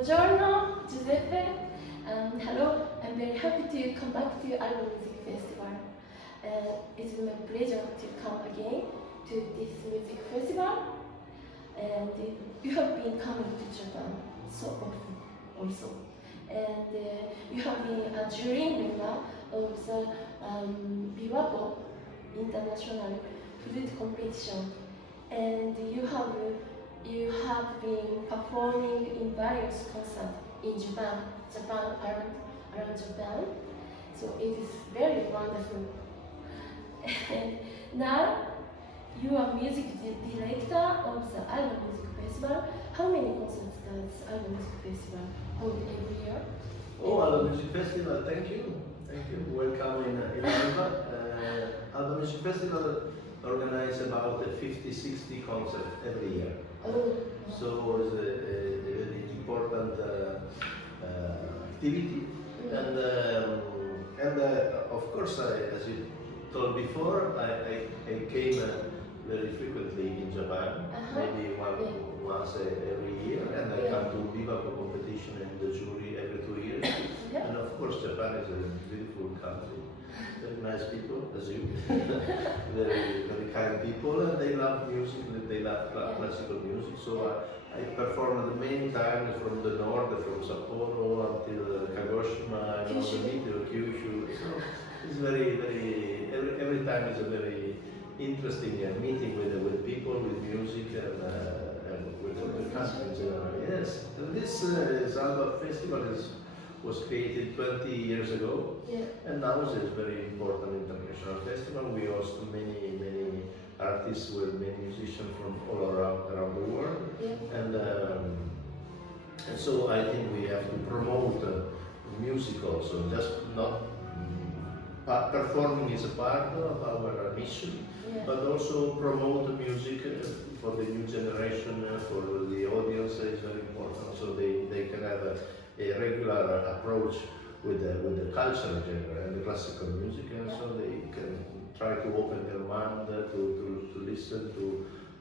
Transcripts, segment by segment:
Buongiorno, Giuseppe. Hello, I'm very happy to come back to Alba Music Festival. It's my pleasure to come again to this music festival. And you have been coming to Japan so often also. And you have been a jury member of the BWACO International Flute Competition. And you have been performing in various concerts in Japan, around Japan. So it is very wonderful. And now you are music director of the Alba Music Festival. How many concerts does Alba Music Festival hold every year? Oh, Alba Music Festival, thank you. Welcome in Alba. Alba Music Festival organizes about 50-60 concerts every year. Oh. So it's a very important activity. And of course, as you told before, I came very frequently in Japan, maybe once every year, and I come to BWACO competition in the jury every 2 years. And of course, Japan is a beautiful country, very nice people, as you, very kind people, and they love music, they love classical music. So I performed many times from the north, from Sapporo until Kagoshima, and also Kyushu. So it's every time is a very interesting meeting with people, with music, and with the country in general. Yes, and this Alba Festival was created 20 years ago, and now it's a very important international festival. We host many artists, many musicians from all around the world, and so I think we have to promote music also, just not performing is a part of our mission, but also promote music for the new generation, for the audience is very important, so they can have a regular approach with the culture in general and the classical music, and so they can try to open their mind to listen,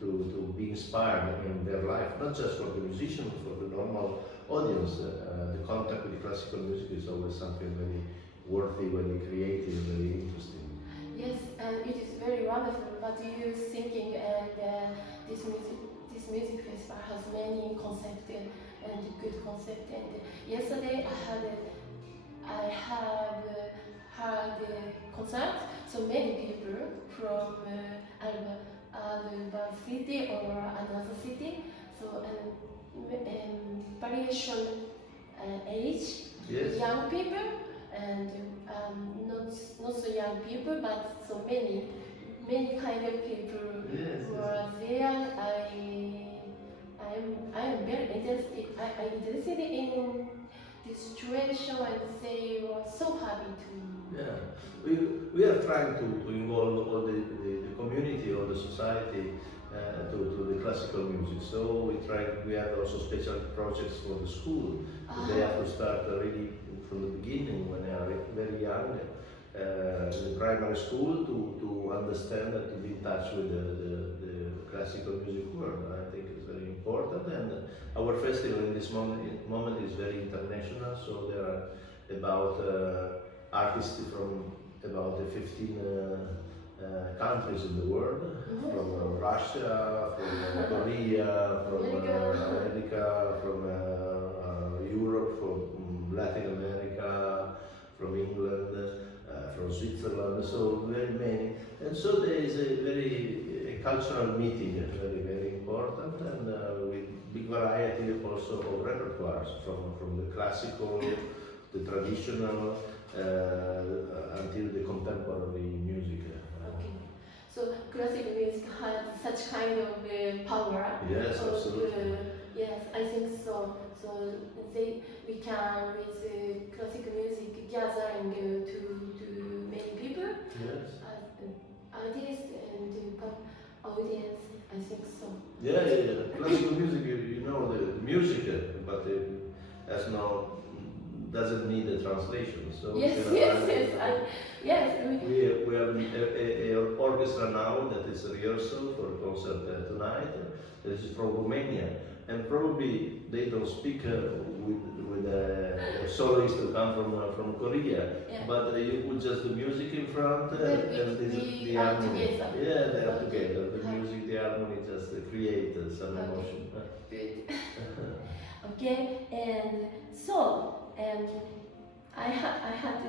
to be inspired in their life, not just for the musician, but for the normal audience. The contact with the classical music is always something very worthy, very creative, very interesting. Yes, and it is very wonderful. But you thinking, and this music festival has many concepts and good concepts. And yesterday I have heard a concert. So many people from Alba city or another city. So variation age, young people. And not so young people, but so many kind of people who are there. I'm very interested. I'm interested in this situation, and they were so happy to. Yeah, we are trying to involve all the community or the society to the classical music. So we have also special projects for the school. They have to start really from the beginning when they are very young, in the primary school, to understand and to be in touch with the classical music world. I think it's very important, and our festival in this moment is very international, so there are about artists from about 15 countries in the world, from Russia, from Korea, from America, from Europe, from Latin America, from England, from Switzerland, so very many. And so there is a cultural meeting, very important, and with big variety also of repertoires, from the classical, the traditional, until the contemporary music. Okay. So classical music has such kind of power. Yes, absolutely. Yes, I think so. So we can with classical music gathering to many people. Yes. Artists and audience. I think so. Yeah. Classical music, you know the music, but doesn't need a translation. So yes. We have an orchestra now that is rehearsal for a concert tonight. This is from Romania, and probably they don't speak with a soloist who come from Korea, but you put just the music in front and the harmony. Yeah, they are together. The music, the harmony just create some emotion. Good. Okay, and so I had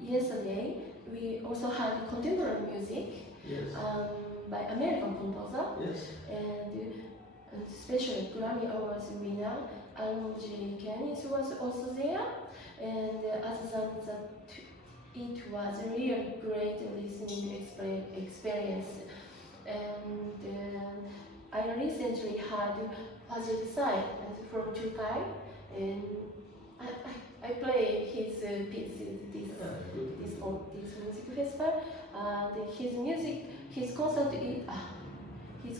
yesterday we also had contemporary music. Yes. By American composer. Yes. And especially Grammy Awards winner Alba was also there. And other than that, it was a really great listening experience. And I recently had Haji from Turkey, and I play his pieces this music festival. His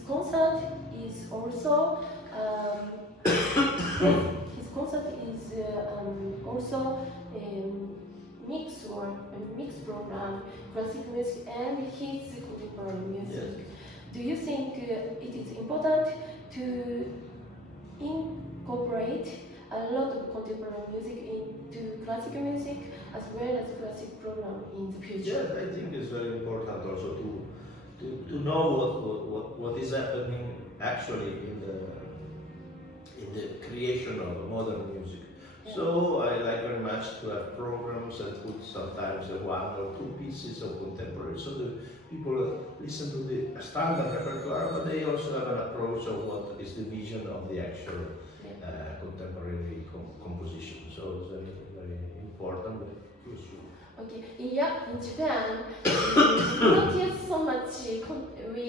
concert is also mixed program, classical music and his contemporary music. Yes. Do you think it is important to incorporate a lot of contemporary music into classical music as well as classic program in the future? Yes, I think it's very important also to know what is happening actually in the creation of modern music. Yeah. So I like very much to have programs and put sometimes one or two pieces of contemporary, so that people listen to the standard repertoire, but they also have an approach of what is the vision of the actual contemporary composition. So it's very, very important, very useful. Okay, yeah, in Japan, not yet so much, we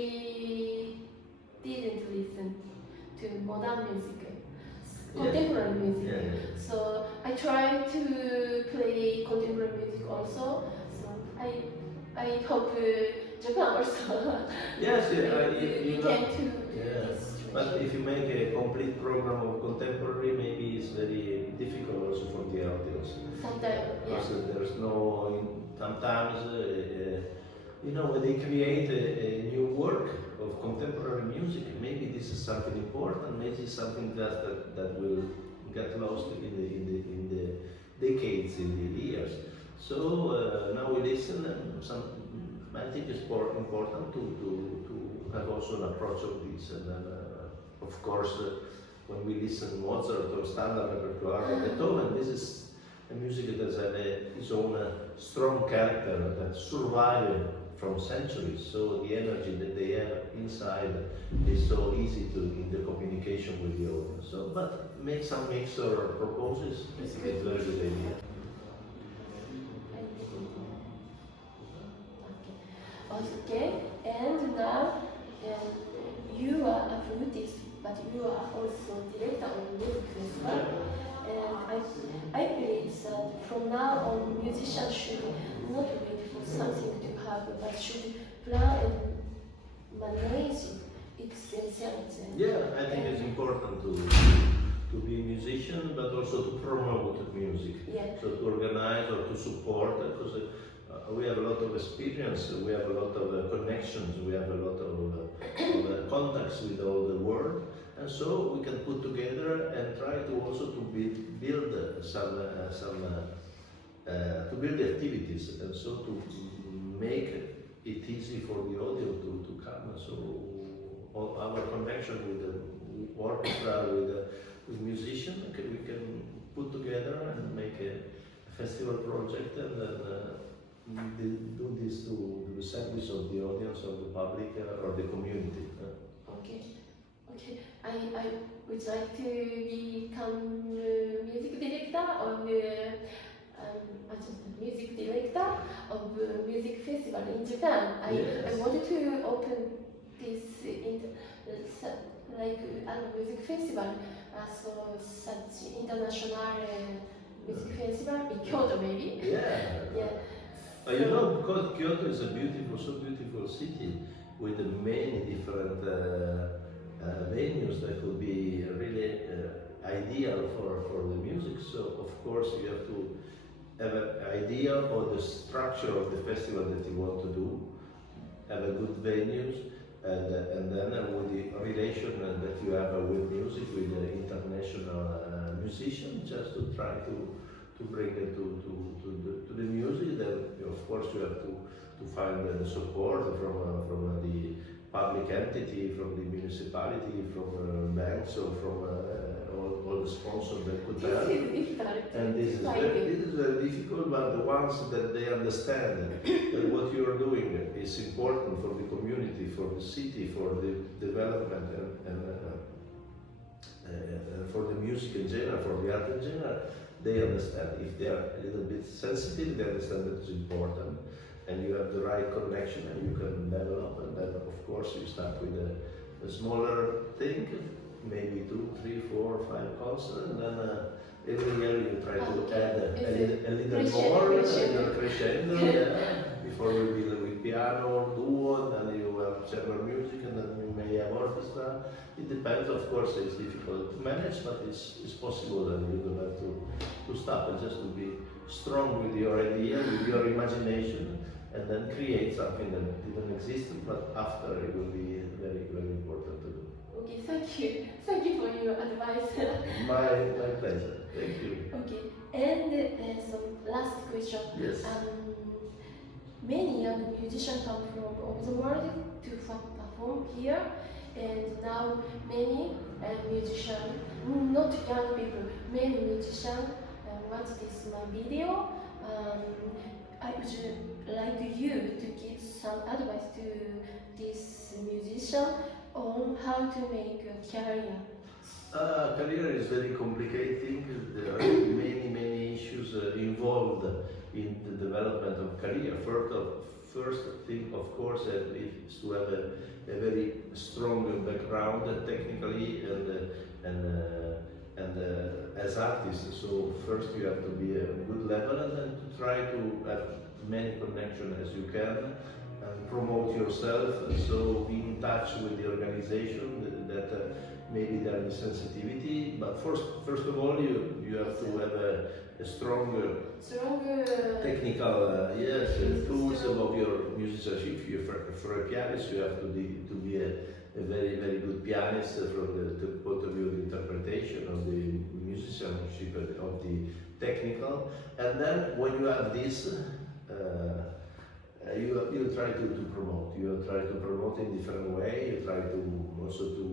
didn't listen to modern music, contemporary music. Yeah. So I try to play contemporary music also. So I hope Japan also. Yes, you came to this. But if you make a complete program of contemporary, maybe it's very difficult also for the audience. Sometimes, because there's no. Sometimes, when they create a new work of contemporary music, maybe this is something important. Maybe something that will get lost in the decades, in the years. So now we listen, and I think it's important to have also an approach of this. And then, of course, when we listen Mozart or standard repertoire or Beethoven, this is a music that has its own strong character that survived from centuries. So the energy that they have inside is so easy in the communication with the audience. So, but make some mix or proposes, I think it's a very good idea. Okay, and now you are a flutist, but you are also director of music festival. And I believe that from now on, musicians should not wait for something to happen, but should plan and manage its themselves. Yeah, I think it's important to be a musician, but also to promote music. Yeah. So to organize or to support, because we have a lot of experience, we have a lot of connections, we have a lot of contacts with all the world, and so we can put together and try to also to build to build activities, and so to make it easy for the audience to come. So our connection with the orchestra, with musicians, we can put together and make a festival project, and then do this to the service of the audience, of the public, or the community. Okay. I would like to become music director of music festival in Japan. Yes. I wanted to open this music festival, so such international music festival in Kyoto maybe. Yeah. Because Kyoto is a so beautiful city with many different venues that could be really ideal for the music. So of course you have to have an idea of the structure of the festival that you want to do, have a good venues, and then with the relation that you have with music, with the international musicians, just to try to bring it to the music. Then of course you have to find the support from the public entity, from the municipality, from banks, or from all the sponsors that could help. And this is very difficult, but the ones that they understand that what you are doing is important for the community, for the city, for the development, and for the music in general, for the art in general, they understand. If they are a little bit sensitive, they understand that it's important. And you have the right connection, and you can develop. And then, of course, you start with a smaller thing, maybe 2, 3, 4, 5 concerts, and then every year you try to add a little more, a little crescendo. Before you begin with piano, duo, and then you have chamber music, and then you may have orchestra. It depends, of course. It's difficult to manage, but it's possible, and you don't have to stop and just to be strong with your idea, with your imagination. And then create something that didn't exist, but after it will be very, very important to do. Okay, thank you. Thank you for your advice. My pleasure. Thank you. Okay, and some last question. Yes. Many young musicians come from all the world to perform here, and now many musicians, not young people, many musicians watch this my video. I would like you to give some advice to this musician on how to make a career. Career is very complicated thing. There are many issues involved in the development of career. First thing, of course, is to have a very strong background technically and as artists. So first you have to be a good level, and then to try to have many connections as you can and promote yourself. So be in touch with the organization that maybe there is sensitivity. But first of all, you have to have a stronger technical tools of your musicianship. If you're for a pianist, you have to be a very good pianist from the point of view of the interpretation of the musicianship of the technical. And then when you have this, you try to promote. You try to promote in different way. You try to also to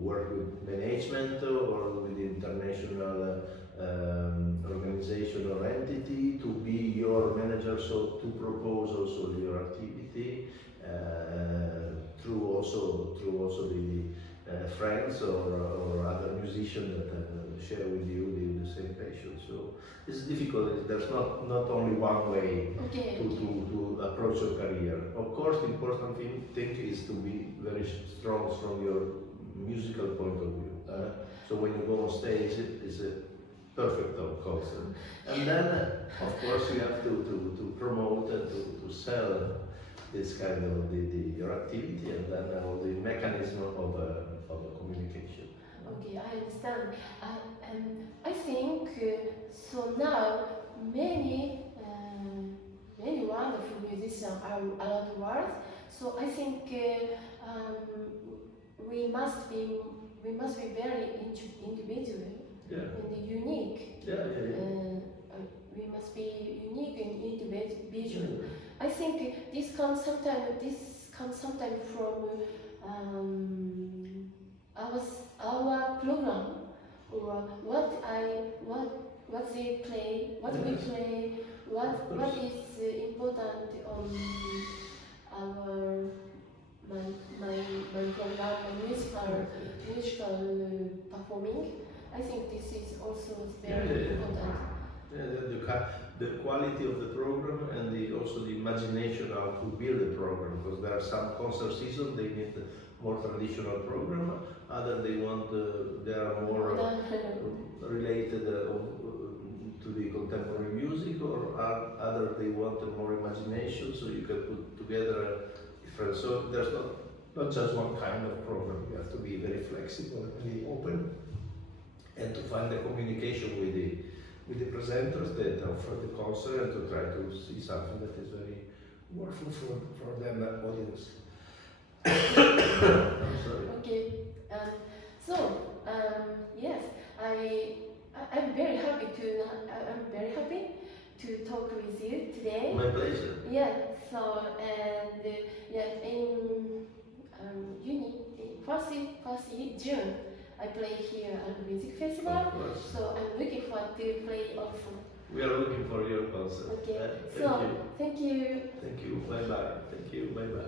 work with management or with the international organization or entity, to be your manager, so to propose also your activity through also the friends or other musicians that share with you the same passion. So it's difficult. There's not only one way to approach your career. Of course, the important thing is to be very strong from your musical point of view. So when you go on stage, it's a perfect concert. And then, of course, you have to promote and to sell this kind of your activity, and then all the mechanism of communication. Okay, I understand. I think so now many wonderful musicians are around the world. So I think we must be very individual and unique. We must be unique and individual. I think this comes sometimes from our program, or what they play, what we play, what is important on our my program, my musical performing. I think this is also very important. The quality of the program, and also the imagination how to build the program, because there are some concert seasons they need more traditional program, other they want they are more related to the contemporary music, or other they want more imagination, so you can put together different. So there's not just one kind of program. You have to be very flexible and very open, and to find the communication with the presenters that offer the concert, and to try to see something that is very, workful for them audience. I'm sorry. Okay. Yes, I'm very happy to talk with you today. My pleasure. Yeah. So in first June, I play here at the music festival. Of course. So I'm looking forward to play also. We are looking for your concert. Okay. Thank you. Thank you. Thank you. Bye bye. Thank you. Bye bye.